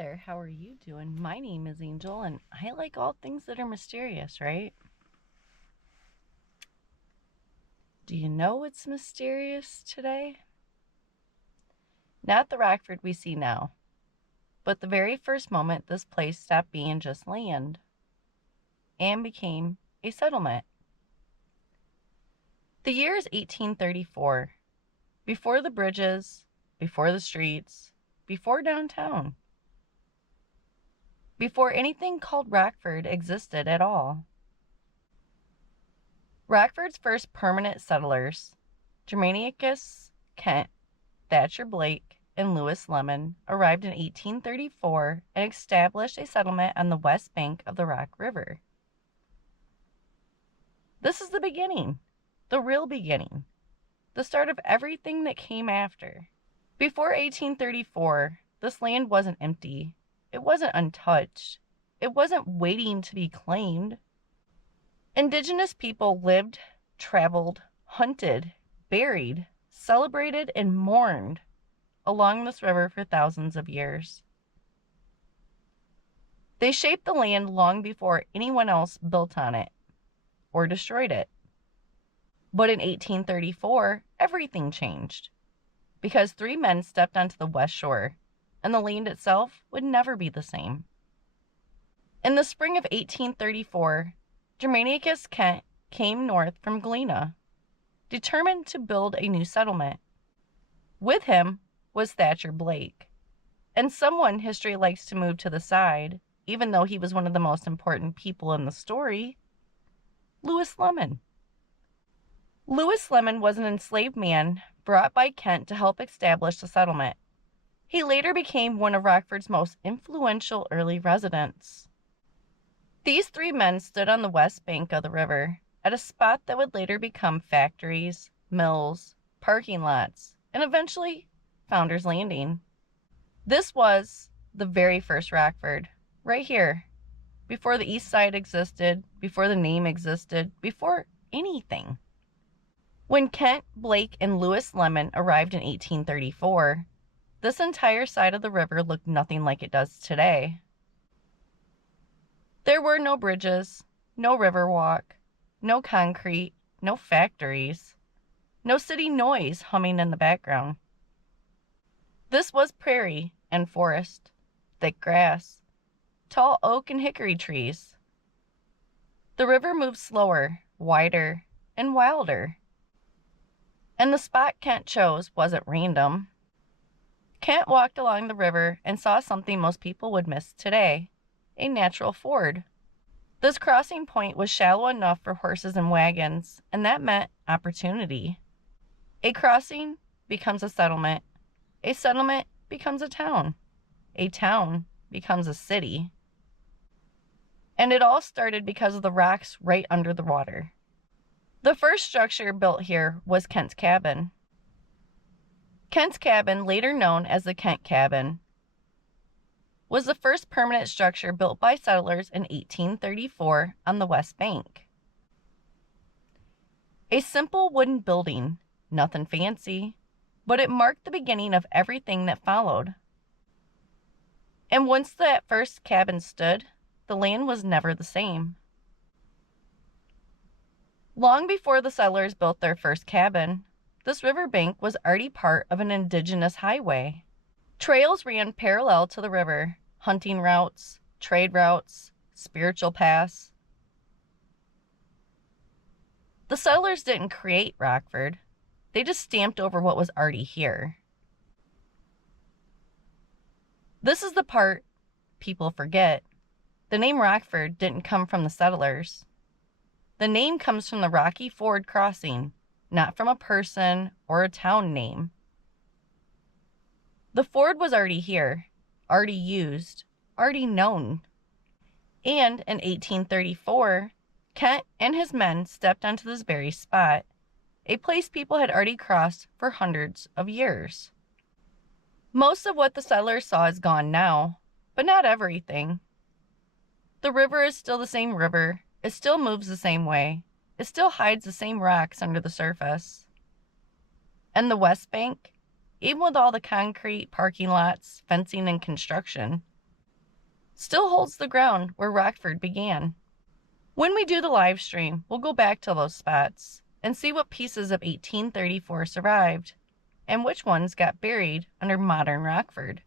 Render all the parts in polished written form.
there, how are you doing? My name is Angel, and I like all things that are mysterious, right? Do you know what's mysterious today? Not the Rockford we see now, but the very first moment this place stopped being just land and became a settlement. The year is 1834, before the bridges, before the streets, before downtown, before anything called Rockford existed at all. Rockford's first permanent settlers, Germanicus Kent, Thatcher Blake, and Lewis Lemon, arrived in 1834 and established a settlement on the west bank of the Rock River. This is the beginning, the real beginning, the start of everything that came after. Before 1834, this land wasn't empty. It wasn't untouched. It wasn't waiting to be claimed. Indigenous people lived, traveled, hunted, buried, celebrated, and mourned along this river for thousands of years. They shaped the land long before anyone else built on it or destroyed it. But in 1834, everything changed because three men stepped onto the west shore, and the land itself would never be the same. In the spring of 1834, Germanicus Kent came north from Galena, determined to build a new settlement. With him was Thatcher Blake, and someone history likes to move to the side, even though he was one of the most important people in the story, Lewis Lemon. Lewis Lemon was an enslaved man brought by Kent to help establish the settlement. He later became one of Rockford's most influential early residents. These three men stood on the west bank of the river at a spot that would later become factories, mills, parking lots, and eventually Founders Landing. This was the very first Rockford, right here, before the east side existed, before the name existed, before anything. When Kent, Blake, and Lewis Lemon arrived in 1834, this entire side of the river looked nothing like it does today. There were no bridges, no river walk, no concrete, no factories, no city noise humming in the background. This was prairie and forest, thick grass, tall oak and hickory trees. The river moved slower, wider, and wilder. And the spot Kent chose wasn't random. Kent walked along the river and saw something most people would miss today. A natural ford. This crossing point was shallow enough for horses and wagons, and that meant opportunity. A crossing becomes a settlement becomes a town becomes a city. And it all started because of the rocks right under the water. The first structure built here was Kent's cabin. Kent's cabin, later known as the Kent cabin, was the first permanent structure built by settlers in 1834 on the West Bank. A simple wooden building, nothing fancy, but it marked the beginning of everything that followed. And once that first cabin stood, the land was never the same. Long before the settlers built their first cabin, this riverbank was already part of an indigenous highway. Trails ran parallel to the river, hunting routes, trade routes, spiritual paths. The settlers didn't create Rockford. They just stamped over what was already here. This is the part people forget. The name Rockford didn't come from the settlers. The name comes from the Rocky Ford crossing, not from a person or a town name. The ford was already here, already used, already known. And in 1834, Kent and his men stepped onto this very spot, a place people had already crossed for hundreds of years. Most of what the settlers saw is gone now, but not everything. The river is still the same river. It still moves the same way. It still hides the same rocks under the surface. And the West Bank, even with all the concrete, parking lots, fencing, and construction, still holds the ground where Rockford began. When we do the live stream, we'll go back to those spots and see what pieces of 1834 survived and which ones got buried under modern Rockford.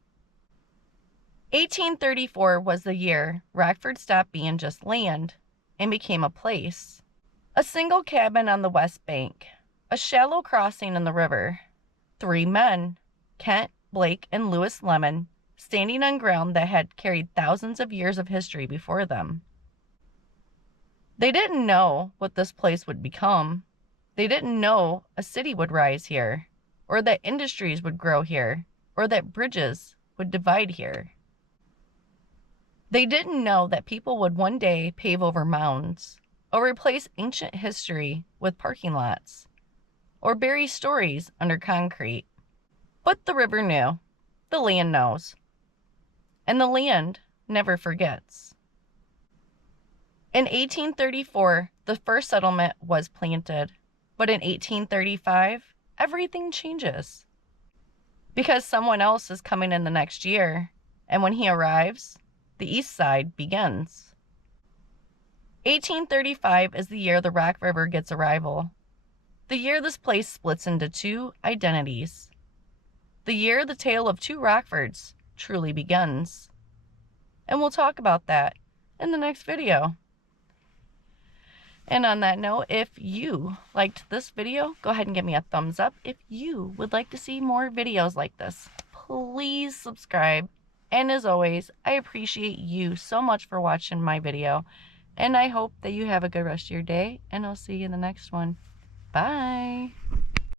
1834 was the year Rockford stopped being just land and became a place. A single cabin on the west bank, a shallow crossing in the river, 3 men, Kent, Blake, and Lewis Lemon, standing on ground that had carried thousands of years of history before them. They didn't know what this place would become. They didn't know a city would rise here, or that industries would grow here, or that bridges would divide here. They didn't know that people would one day pave over mounds, or replace ancient history with parking lots, or bury stories under concrete. But the river knew, the land knows, and the land never forgets. In 1834, the first settlement was planted, but in 1835, everything changes. Because someone else is coming in the next year, and when he arrives, the east side begins. 1835 is the year the Rock River gets a rival. The year this place splits into 2 identities. The year the tale of 2 Rockfords truly begins. And we'll talk about that in the next video. And on that note, if you liked this video, go ahead and give me a thumbs up. If you would like to see more videos like this, please subscribe. And as always, I appreciate you so much for watching my video. And I hope that you have a good rest of your day. And I'll see you in the next one. Bye.